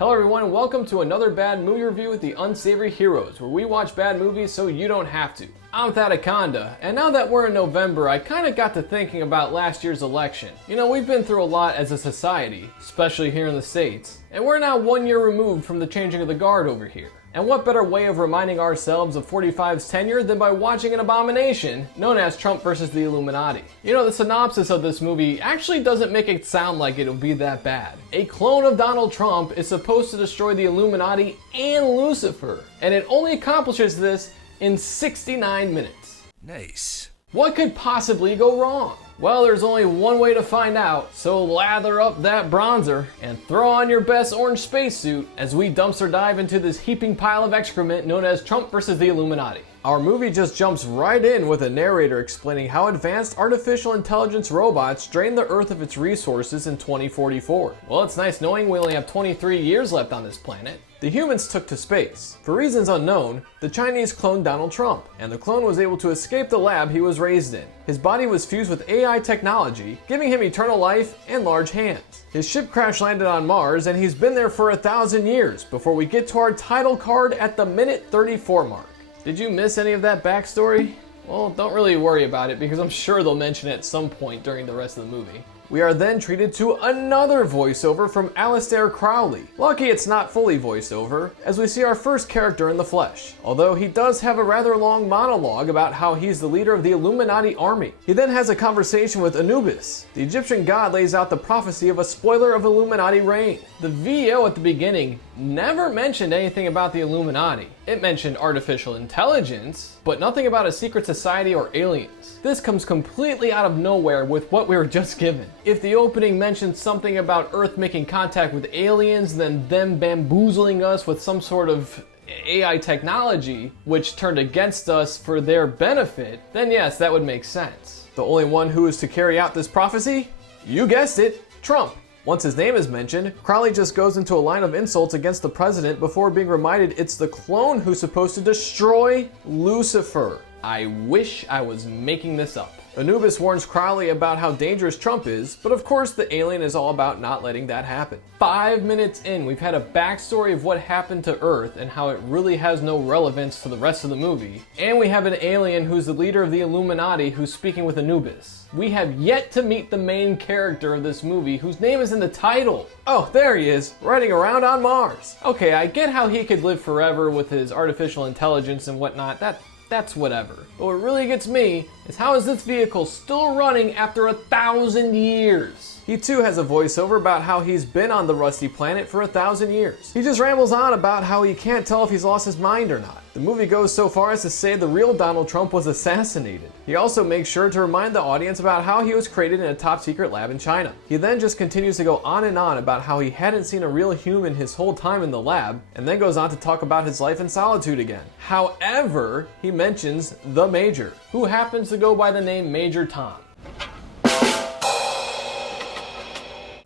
Hello everyone, and welcome to another bad movie review with the Unsavory Heroes, where we watch bad movies so you don't have to. I'm Thadaconda, and now that we're in November, I kinda got to thinking about last year's election. You know, we've been through a lot as a society, especially here in the States, and we're now 1 year removed from the changing of the guard over here. And what better way of reminding ourselves of 45's tenure than by watching an abomination known as Trump versus the Illuminati. You know, the synopsis of this movie actually doesn't make it sound like it'll be that bad. A clone of Donald Trump is supposed to destroy the Illuminati and Lucifer, and it only accomplishes this in 69 minutes. Nice. What could possibly go wrong? Well, there's only one way to find out, so lather up that bronzer and throw on your best orange spacesuit as we dumpster dive into this heaping pile of excrement known as Trump versus the Illuminati. Our movie just jumps right in with a narrator explaining how advanced artificial intelligence robots drain the Earth of its resources in 2044. Well, it's nice knowing we only have 23 years left on this planet. The humans took to space. For reasons unknown, the Chinese cloned Donald Trump, and the clone was able to escape the lab he was raised in. His body was fused with AI technology, giving him eternal life and large hands. His ship crash landed on Mars, and he's been there for 1,000 years before we get to our title card at the minute 34 mark. Did you miss any of that backstory? Well, don't really worry about it because I'm sure they'll mention it at some point during the rest of the movie. We are then treated to another voiceover from Aleister Crowley. Lucky it's not fully voiced over, as we see our first character in the flesh, although he does have a rather long monologue about how he's the leader of the Illuminati army. He then has a conversation with Anubis. The Egyptian god lays out the prophecy of a spoiler of Illuminati reign. The VO at the beginning never mentioned anything about the Illuminati. It mentioned artificial intelligence, but nothing about a secret society or aliens. This comes completely out of nowhere with what we were just given. If the opening mentioned something about Earth making contact with aliens, then them bamboozling us with some sort of AI technology, which turned against us for their benefit, then yes, that would make sense. The only one who is to carry out this prophecy? You guessed it, Trump. Once his name is mentioned, Crowley just goes into a line of insults against the president before being reminded it's the clone who's supposed to destroy Lucifer. I wish I was making this up. Anubis warns Crowley about how dangerous Trump is, but of course the alien is all about not letting that happen. 5 minutes in, we've had a backstory of what happened to Earth and how it really has no relevance to the rest of the movie, and we have an alien who's the leader of the Illuminati who's speaking with Anubis. We have yet to meet the main character of this movie, whose name is in the title. Oh, there he is, riding around on Mars. Okay, I get how he could live forever with his artificial intelligence and whatnot, that's whatever. But what really gets me is how is this vehicle still running after 1,000 years? He too has a voiceover about how he's been on the rusty planet for 1,000 years. He just rambles on about how he can't tell if he's lost his mind or not. The movie goes so far as to say the real Donald Trump was assassinated. He also makes sure to remind the audience about how he was created in a top secret lab in China. He then just continues to go on and on about how he hadn't seen a real human his whole time in the lab, and then goes on to talk about his life in solitude again. However, he mentions the Major, who happens to go by the name Major Tom.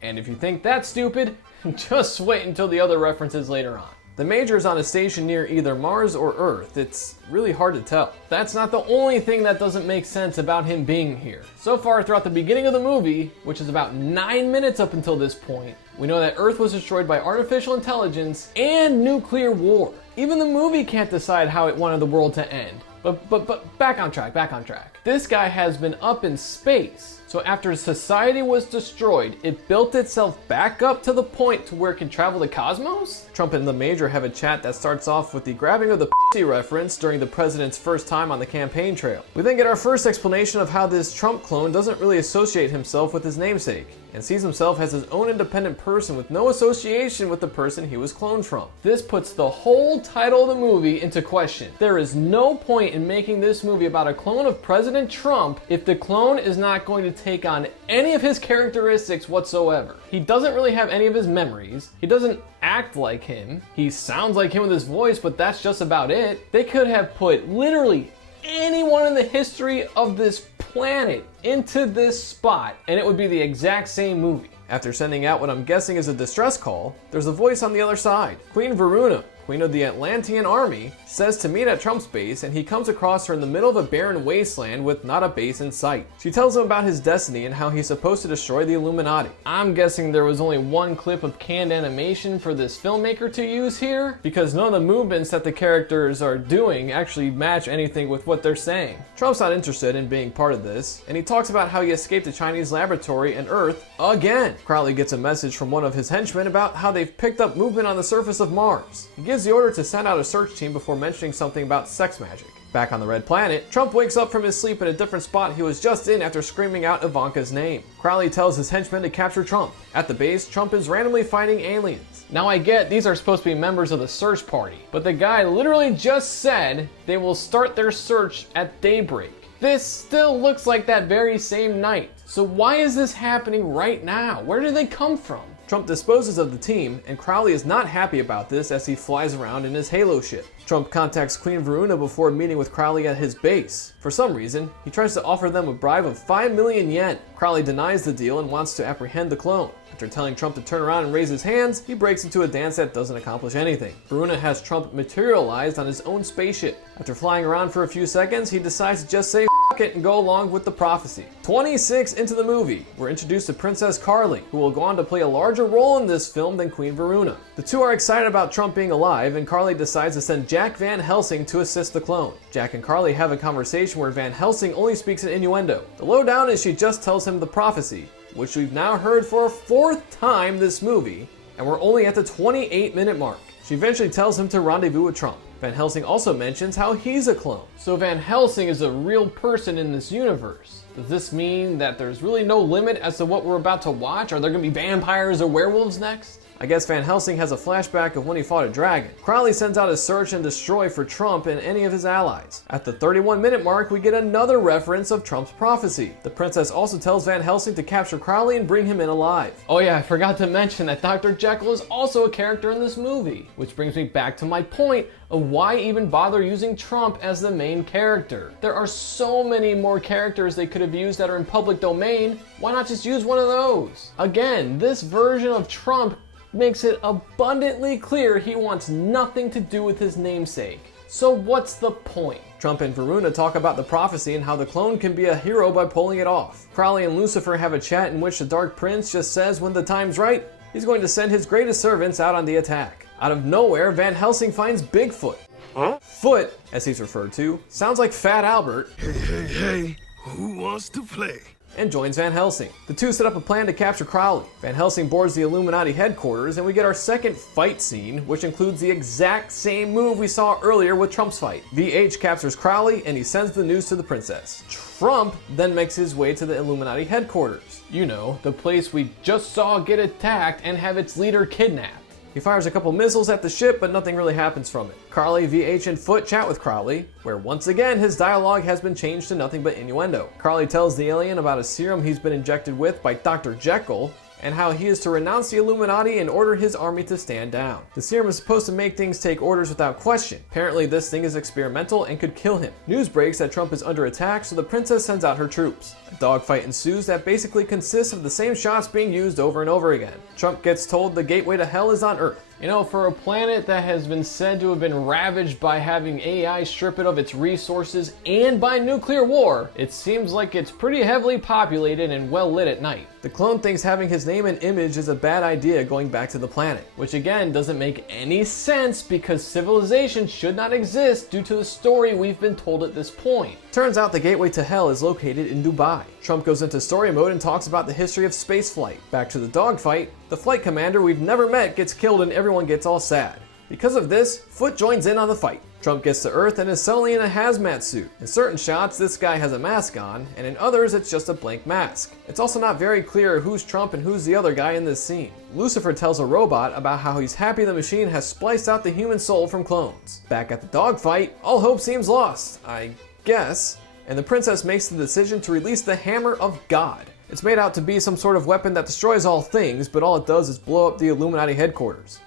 And if you think that's stupid, just wait until the other references later on. The Major is on a station near either Mars or Earth. It's really hard to tell. That's not the only thing that doesn't make sense about him being here. So far throughout the beginning of the movie, which is about 9 minutes up until this point, we know that Earth was destroyed by artificial intelligence and nuclear war. Even the movie can't decide how it wanted the world to end. But back on track. This guy has been up in space. So after society was destroyed, it built itself back up to the point to where it can travel the cosmos? Trump and the Major have a chat that starts off with the grabbing of the pussy reference during the president's first time on the campaign trail. We then get our first explanation of how this Trump clone doesn't really associate himself with his namesake, and sees himself as his own independent person with no association with the person he was cloned from. This puts the whole title of the movie into question. There is no point in making this movie about a clone of President Trump if the clone is not going to take on any of his characteristics whatsoever. He doesn't really have any of his memories. He doesn't act like him. He sounds like him with his voice, but that's just about it. They could have put literally anyone in the history of this planet into this spot, and it would be the exact same movie. After sending out what I'm guessing is a distress call, there's a voice on the other side. Queen Varuna, queen of the Atlantean army, says to meet at Trump's base, and he comes across her in the middle of a barren wasteland with not a base in sight. She tells him about his destiny and how he's supposed to destroy the Illuminati. I'm guessing there was only one clip of canned animation for this filmmaker to use here, because none of the movements that the characters are doing actually match anything with what they're saying. Trump's not interested in being part of this, and he talks about how he escaped a Chinese laboratory and Earth again. Crowley gets a message from one of his henchmen about how they've picked up movement on the surface of Mars. He gives the order to send out a search team before mentioning something about sex magic. Back on the Red Planet, Trump wakes up from his sleep in a different spot he was just in after screaming out Ivanka's name. Crowley tells his henchmen to capture Trump. At the base, Trump is randomly fighting aliens. Now I get these are supposed to be members of the search party, but the guy literally just said they will start their search at daybreak. This still looks like that very same night. So why is this happening right now? Where did they come from? Trump disposes of the team, and Crowley is not happy about this as he flies around in his Halo ship. Trump contacts Queen Varuna before meeting with Crowley at his base. For some reason, he tries to offer them a bribe of 5 million yen. Crowley denies the deal and wants to apprehend the clone. After telling Trump to turn around and raise his hands, he breaks into a dance that doesn't accomplish anything. Varuna has Trump materialized on his own spaceship. After flying around for a few seconds, he decides to just say F it and go along with the prophecy. 26 into the movie, we're introduced to Princess Carly, who will go on to play a larger role in this film than Queen Varuna. The two are excited about Trump being alive, and Carly decides to send Jack Van Helsing to assist the clone. Jack and Carly have a conversation where Van Helsing only speaks in innuendo. The lowdown is she just tells him the prophecy, which we've now heard for a 4th time this movie, and we're only at the 28-minute mark. She eventually tells him to rendezvous with Trump. Van Helsing also mentions how he's a clone. So Van Helsing is a real person in this universe. Does this mean that there's really no limit as to what we're about to watch? Are there gonna be vampires or werewolves next? I guess Van Helsing has a flashback of when he fought a dragon. Crowley sends out a search and destroy for Trump and any of his allies. At the 31-minute mark, we get another reference of Trump's prophecy. The princess also tells Van Helsing to capture Crowley and bring him in alive. Oh yeah, I forgot to mention that Dr. Jekyll is also a character in this movie, which brings me back to my point of why even bother using Trump as the main character. There are so many more characters they could have used that are in public domain. Why not just use one of those? Again, this version of Trump makes it abundantly clear he wants nothing to do with his namesake. So what's the point? Trump and Varuna talk about the prophecy and how the clone can be a hero by pulling it off. Crowley and Lucifer have a chat in which the Dark Prince just says when the time's right, he's going to send his greatest servants out on the attack. Out of nowhere, Van Helsing finds Bigfoot. Huh? Foot, as he's referred to, sounds like Fat Albert. Hey, who wants to play? And joins Van Helsing. The two set up a plan to capture Crowley. Van Helsing boards the Illuminati headquarters, and we get our second fight scene, which includes the exact same move we saw earlier with Trump's fight. VH captures Crowley, and he sends the news to the princess. Trump then makes his way to the Illuminati headquarters. You know, the place we just saw get attacked and have its leader kidnapped. He fires a couple missiles at the ship, but nothing really happens from it. Carly, VH, and Foot chat with Crowley, where once again his dialogue has been changed to nothing but innuendo. Crowley tells the alien about a serum he's been injected with by Dr. Jekyll, and how he is to renounce the Illuminati and order his army to stand down. The serum is supposed to make things take orders without question. Apparently this thing is experimental and could kill him. News breaks that Trump is under attack, so the princess sends out her troops. A dogfight ensues that basically consists of the same shots being used over and over again. Trump gets told the gateway to hell is on Earth. You know, for a planet that has been said to have been ravaged by having AI strip it of its resources and by nuclear war, it seems like it's pretty heavily populated and well lit at night. The clone thinks having his name and image is a bad idea going back to the planet, which again doesn't make any sense because civilization should not exist due to the story we've been told at this point. Turns out the gateway to hell is located in Dubai. Trump goes into story mode and talks about the history of spaceflight. Back to the dogfight, the flight commander we've never met gets killed and everyone gets all sad. Because of this, Foot joins in on the fight. Trump gets to Earth and is suddenly in a hazmat suit. In certain shots, this guy has a mask on, and in others, it's just a blank mask. It's also not very clear who's Trump and who's the other guy in this scene. Lucifer tells a robot about how he's happy the machine has spliced out the human soul from clones. Back at the dogfight, all hope seems lost, I guess, and the princess makes the decision to release the Hammer of God. It's made out to be some sort of weapon that destroys all things, but all it does is blow up the Illuminati headquarters.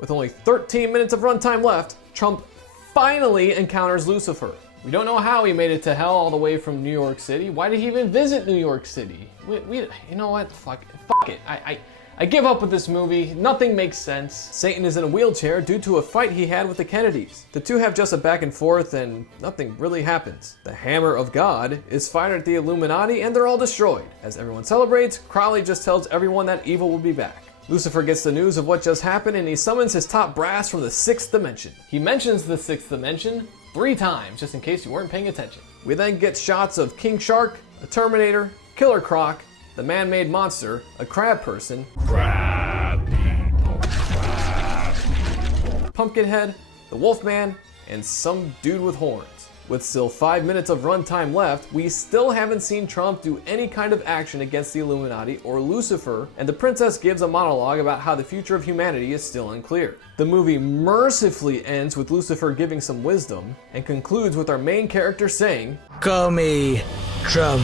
With only 13 minutes of runtime left, Trump finally encounters Lucifer. We don't know how he made it to hell all the way from New York City. Why did he even visit New York City? You know what? Fuck it. I I give up with this movie, nothing makes sense. Satan is in a wheelchair due to a fight he had with the Kennedys. The two have just a back and forth and nothing really happens. The Hammer of God is fired at the Illuminati and they're all destroyed. As everyone celebrates, Crowley just tells everyone that evil will be back. Lucifer gets the news of what just happened and he summons his top brass from the 6th dimension. He mentions the 6th dimension 3 times, just in case you weren't paying attention. We then get shots of King Shark, a Terminator, Killer Croc, the man-made monster, a crab person, Pumpkinhead, the Wolfman, and some dude with horns. With still 5 minutes of runtime left, we still haven't seen Trump do any kind of action against the Illuminati or Lucifer, and the princess gives a monologue about how the future of humanity is still unclear. The movie mercifully ends with Lucifer giving some wisdom, and concludes with our main character saying, "Call me Trump."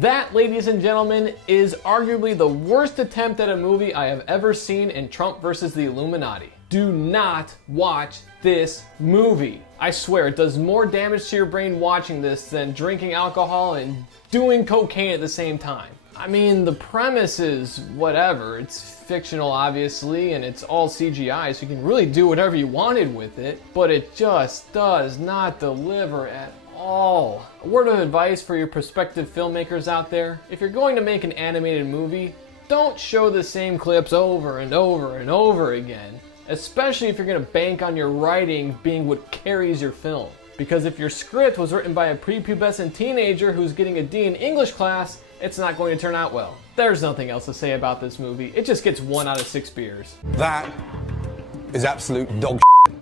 That, ladies and gentlemen, is arguably the worst attempt at a movie I have ever seen in Trump versus the Illuminati. Do not watch this movie. I swear, it does more damage to your brain watching this than drinking alcohol and doing cocaine at the same time. I mean, the premise is whatever. It's fictional, obviously, and it's all CGI, so you can really do whatever you wanted with it, but it just does not deliver at all. A word of advice for your prospective filmmakers out there: if you're going to make an animated movie, don't show the same clips over and over and over again. Especially if you're going to bank on your writing being what carries your film. Because if your script was written by a prepubescent teenager who's getting a D in English class, it's not going to turn out well. There's nothing else to say about this movie. It just gets 1 out of 6 beers. That is absolute dog.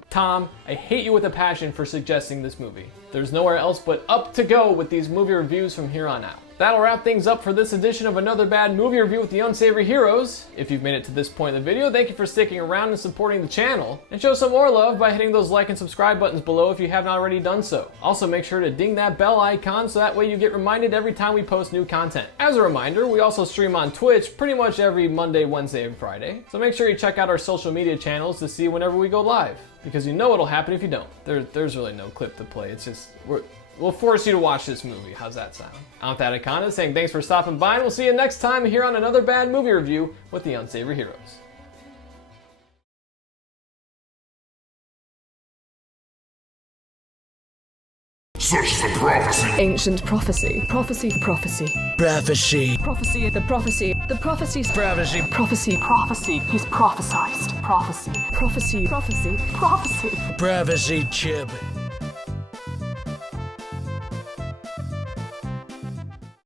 Tom, I hate you with a passion for suggesting this movie. There's nowhere else but up to go with these movie reviews from here on out. That'll wrap things up for this edition of Another Bad Movie Review with the Unsavory Heroes. If you've made it to this point in the video, thank you for sticking around and supporting the channel. And show some more love by hitting those like and subscribe buttons below if you haven't already done so. Also make sure to ding that bell icon so that way you get reminded every time we post new content. As a reminder, we also stream on Twitch pretty much every Monday, Wednesday, and Friday. So make sure you check out our social media channels to see whenever we go live. Because you know what'll happen if you don't. There's really no clip to play. It's just, we'll force you to watch this movie. How's that sound? I'm That Icona saying thanks for stopping by, and we'll see you next time here on Another Bad Movie Review with the Unsavory Heroes. Such the prophecy. Ancient prophecy. Prophecy. Prophecy. Prophecy. Prophecy. The prophecy. The prophecy's Prophecy. prophecy. Prophecy. He's prophesized. Prophecy. Prophecy. Prophecy. Prophecy. Prophecy chip.